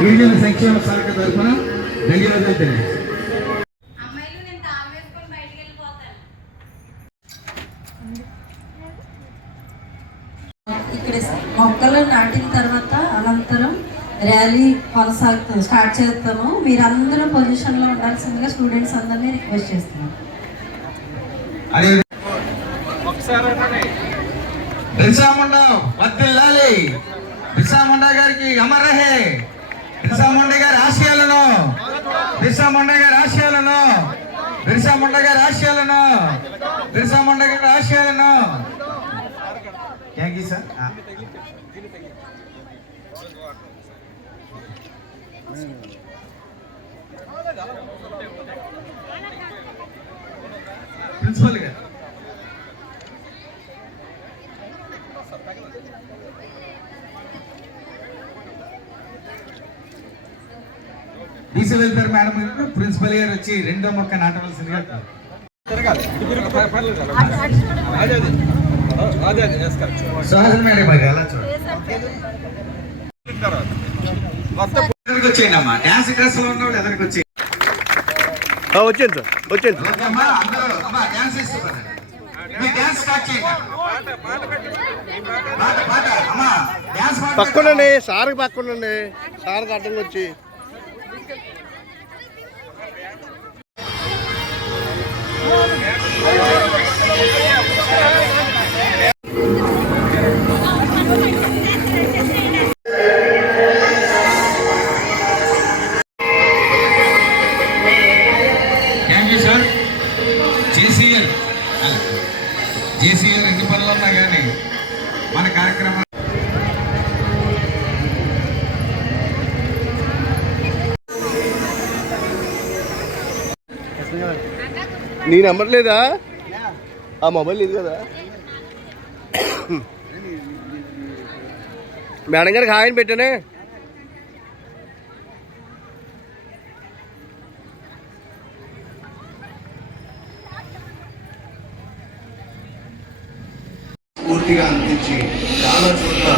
గిరిజన సంక్షేమ శాఖ తరఫున ధన్యవాదాలు తెలియజేస్తాను ఇక్కడ మొక్కలు నాటిన తర్వాత అనంతరం ర్యాలీ కొనసాగుతుంది. స్టార్ట్ చేస్తాము. మీరందరూ పొజిషన్లో ఉండాల్సిందిగా స్టూడెంట్స్ అందరినీ రిక్వెస్ట్ చేస్తున్నాం. బిర్సా ముండా గారికి అమరహే. బిర్సా ముండా గారి ఆశయాలను. బిర్సా ముండా గారి ఆశయాలను. బిర్సా ముండా గారి ఆశయాలను. బిర్సా ముండా గారి ఆశయాలను. Thank you sir. ప్రిన్సిపల్ గారు. డీసీ వెల్ఫేర్ మేడం ప్రిన్సిపల్ గారు వచ్చి రెండో మొక్క నాటవలసిందిగా మేడం అలా చూడండి ఎదురుకు వచ్చేయండి అమ్మా. డ్యాన్స్ క్లాస్లో ఉన్నవాళ్ళు ఎదురుకు వచ్చి వచ్చాను సార్ పక్కనండి పక్కనండి సార్కి అడ్డం వచ్చి. సార్ జేసీఆర్ ఎన్ని పనులు ఉన్నా కానీ మన కార్యక్రమం నీ నెంబర్ లేదా? ఆ మొబైల్ ఇది కదా. మేడం గారికి హాయిని పెట్టానే. పూర్తిగా అందించి చాలా చోట్ల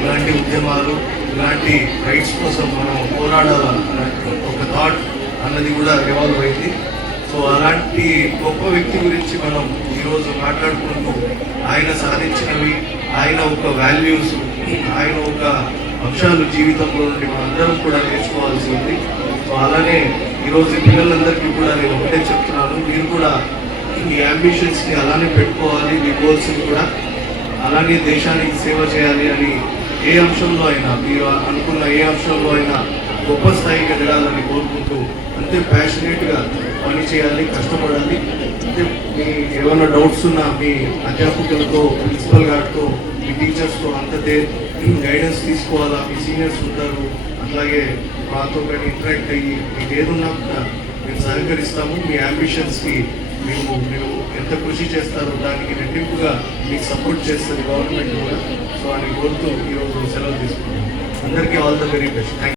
ఇలాంటి ఉద్యమాలు ఇలాంటి రైట్స్ కోసం మనం పోరాడాలన్న ఒక థాట్ అన్నది కూడా రివాల్వ్ అయింది. సో అలాంటి గొప్ప వ్యక్తి గురించి మనం ఈరోజు మాట్లాడుకుంటూ ఆయన సాధించినవి ఆయన ఒక వాల్యూస్ ఆయన ఒక అంశాలు జీవితంలో నుండి మనందరం కూడా నేర్చుకోవాల్సి ఉంది. సో అలానే ఈరోజు పిల్లలందరికీ కూడా నేను ఒకటే చెప్తున్నాను మీరు కూడా మీ అంబిషన్స్ని అలానే పెట్టుకోవాలి మీ గోల్స్ని కూడా అలానే దేశానికి సేవ చేయాలి అని ఏ అంశంలో అయినా మీరు అనుకున్న ఏ అంశంలో అయినా గొప్ప స్థాయికి ఎదగాలని కోరుకుంటూ అంతే ప్యాషనేట్గా పని చేయాలి కష్టపడాలి. అంటే మీ ఏమైనా డౌట్స్ ఉన్నా మీ అధ్యాపకులతో ప్రిన్సిపల్ గారితో మీ టీచర్స్తో అంతతే గైడెన్స్ తీసుకోవాలా? మీ సీనియర్స్ ఉంటారు. అట్లాగే మాతో కానీ ఇంటరాక్ట్ అయ్యి మీకు ఏదున్నా కూడా మేము సహకరిస్తాము. మీ అంబిషన్స్కి మేము మేము ఎంత కృషి చేస్తారో దానికి రెట్టింపుగా మీకు సపోర్ట్ చేస్తుంది గవర్నమెంట్ కూడా. సో అని కోరుతూ ఈరోజు సెలవు తీసుకున్నాం. అందరికీ all the very best thank